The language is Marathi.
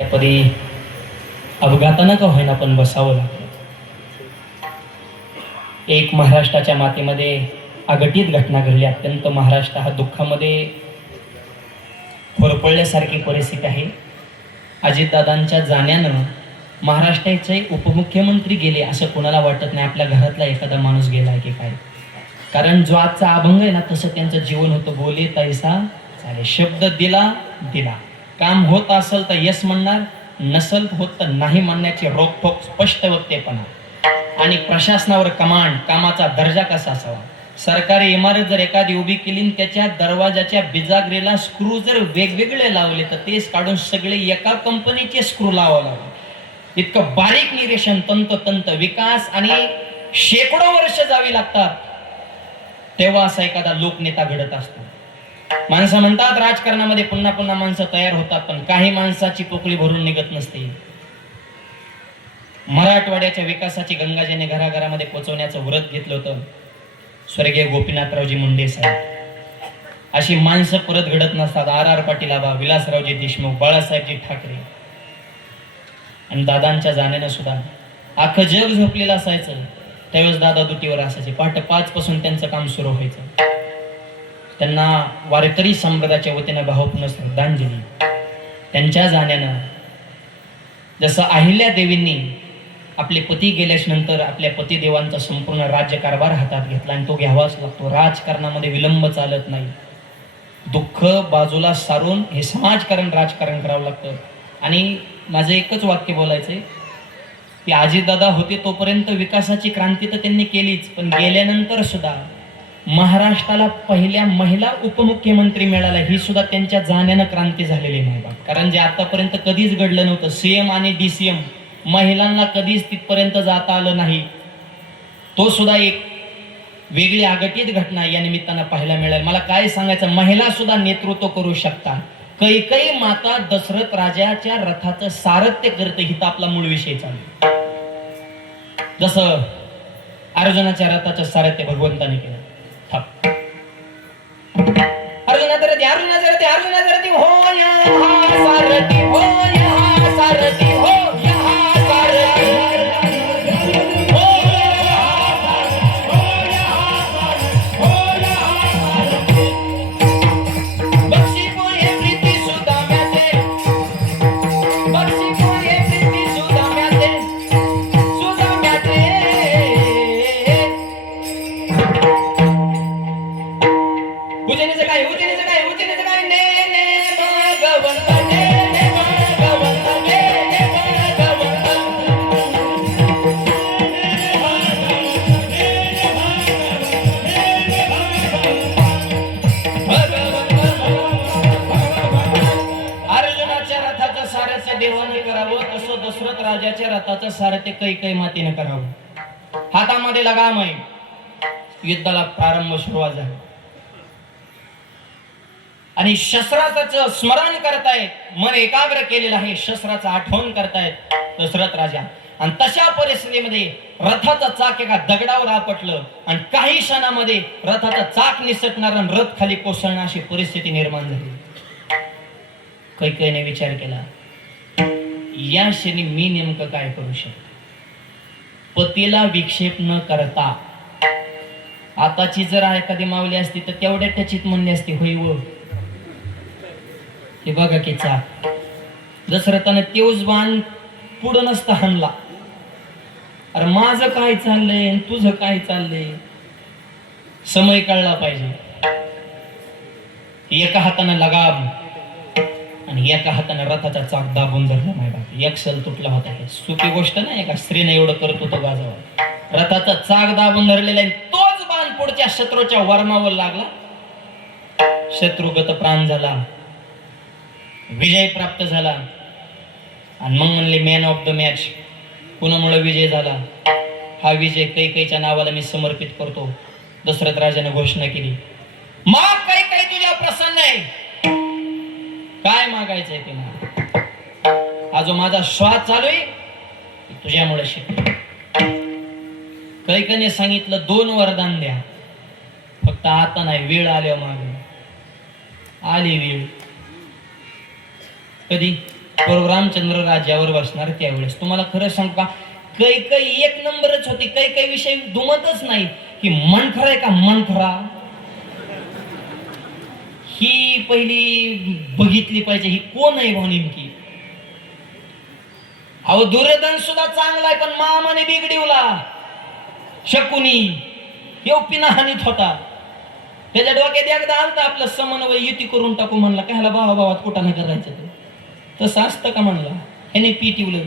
परी अपघातानं का होईना पण बसावं लागलं. एक महाराष्ट्राच्या मातीमध्ये अघटित घटना घडली. अत्यंत महाराष्ट्र हा दुःखामध्ये होरपळल्यासारखी परिस्थिती आहे. अजितदादांच्या जाण्यानं महाराष्ट्राचे उपमुख्यमंत्री गेले असं कोणाला वाटत नाही. आपल्या घरातला एखादा माणूस गेला की काय, कारण जो आजचा अभंग आहे ना तसं त्यांचं जीवन होतं. बोले तैसा चाले, शब्द दिला दिला. काम होत असेल तर यस म्हणणार, नसल होत तर नाही म्हणण्याची रोखोक स्पष्ट वक्तेपणा. आणि प्रशासनावर कमांड, कामाचा दर्जा कसा असावा. सरकारी इमारत जर एखादी उभी केली आणि त्याच्या दरवाजाच्या बिजागरीला स्क्रू जर वेगवेगळे लावले तर तेच काढून सगळे एका कंपनीचे स्क्रू लावावं लागले. इतकं बारीक निरीक्षण, तंतोतंत विकास आणि शेकडो वर्ष जावी लागतात तेव्हा असा एखादा लोकनेता घडत असतो. माणसं म्हणतात राजकारणामध्ये पुन्हा पुन्हा माणसं तयार होतात, पण काही माणसाची पोकळी भरून निघत नसते. मराठवाड्याच्या विकासाची गंगाजीने घराघरामध्ये पोहोचवण्याचं व्रत घेतलं होतं स्वर्गीय गोपीनाथरावजी मुंडे साहेब. अशी माणसं परत घडत नसतात. R.R. पाटील आबा, विलासरावजी देशमुख, बाळासाहेबजी ठाकरे. आणि दादांच्या जाण्यानं सुद्धा अख्खं जग झोपलेलं असायचं. त्यावेळेस दादा दुटीवर असायचे. पहाटे 5 पासून त्यांचं काम सुरू व्हायचं. त्यांना वारकरी संप्रदायाच्या वतीनं भावपूर्ण श्रद्धांजली. त्यांच्या जाण्यानं जसं अहिल्या देवींनी आपले पती गेल्याच्या नंतर आपल्या पतिदेवांचा संपूर्ण राज्यकारभार हातात घेतला आणि तो घ्यावाच लागतो. राजकारणामध्ये विलंब चालत नाही. दुःख बाजूला सारून हे समाजकारण राजकारण करावं लागतं. आणि माझं एकच वाक्य बोलायचंय की अजितदादा होते तोपर्यंत विकासाची क्रांती तर त्यांनी केलीच, पण गेल्यानंतर सुद्धा महाराष्ट्राला पहिल्या महिला उपमुख्यमंत्री मिळाला ही सुद्धा त्यांच्या जाण्यानं क्रांती झालेली नाही. कारण जे आतापर्यंत कधीच घडलं नव्हतं. CM आणि DCM महिलांना कधीच तिथपर्यंत जाता आलं नाही. तो सुद्धा एक वेगळी अघटित घटना या निमित्तानं पाहायला मिळेल. मला काय सांगायचं, महिला सुद्धा नेतृत्व करू शकतात. कैकेयी माता दशरथ राजाच्या रथाचं सारथ्य करते. हिथं आपला मूळ विषय चालू. जसं अर्जुनाच्या रथाचं सारथ्य भगवंताने केलं. अर्जुनाचा रथी, अर्जुनाचा रथी, अर्जुनाचा रथी, हो या सारथी, हो या सारथी, हो या सारथी, हो बक्षी पोहे प्रीती सुदाम्याचे, बक्षी पोहे प्रीती सुदाम्याचे, सुदाम्याचे. उजनीचं काय, उजनीचं काय, उजनीचं काय, ने ने भगवंत, ने ने भगवंत, ने ने भगवंत. अर्जुनाच्या रथाचं सारथ्य देवाने करावं तसं दशरथ राजाच्या रथाचं सारथ्य कैकेयी मातेने करावं. हातामध्ये लगाम आहे. युद्धाला प्रारंभ सुरुवात झाली आणि शस्त्राचं स्मरण करतायत. मन एकाग्र केलेलं आहे. शस्त्राचं आठवण करतायत दशरथ राजा. आणि तशा परिस्थितीमध्ये रथाचं चाक एका दगडावर आपटलं आणि काही क्षणामध्ये रथाचं चाक निसटणार आणि रथ खाली कोसळणार अशी परिस्थिती निर्माण झाली. कैकेयीने विचार केला, या क्षणी मी नेमकं काय करू शकतो. पतीला विक्षेप न करता, आताची जर एखादी मावली असती तर तेवढ्या त्याचीत म्हणली असती, होई व हे बघा की चाक. दशरथाने तेवच बाण पुढं नसता हाणला. अरे माझं काय चाललंय, तुझं काय चाललंय, समय कळला पाहिजे. एका हाताने लगाम आणि एका हाताने रथाचा चाक दाबून धरला. नाही एक्सल तुटला होता. हे सोपी गोष्ट नाही. एका स्त्रीने एवढं करत होतं गाजावर. रथाचा चाक दाबून धरलेला आहे. तोच बाण पुढच्या शत्रूच्या वर्मावर लागला. शत्रू गतप्राण झाला. विजय प्राप्त झाला. आणि मग म्हणले मॅन ऑफ द मॅच. कुणामुळे विजय झाला, हा विजय कैकेयीच्या नावाला मी समर्पित करतो. दशरथ राजाने घोषणा केली, माग कैकेयी तुझ्या प्रसन्न आहे. काय मागायचंय ते माग. हा जो माझा श्वास चालू आहे तुझ्यामुळे शिकलो. कैकेयीने सांगितलं 2 वरदान द्या, फक्त आता नाही, वेळ आल्यावर मागे. आली वेळ. कधी? बरोबर रामचंद्र राज्यावर बसणार त्यावेळेस तुम्हाला खरं सांग का काही एक नंबरच होती काही विषय दुमतच नाही की मनखरा आहे का मनखरा ही पहिली बघितली पाहिजे ही कोण आहे भाऊ नेमकी अहो दुर्योधन सुद्धा चांगला आहे पण मामाने बिघडिवला शकुनी येऊ पिनाहानीत होता त्याच्या डोक्यात एकदा आलता आपलं समन्वय युती करून टाकू म्हणला काय भावाभावात कुठं नाही करायचं तसं असतं का म्हणला ह्याने पीटिवलं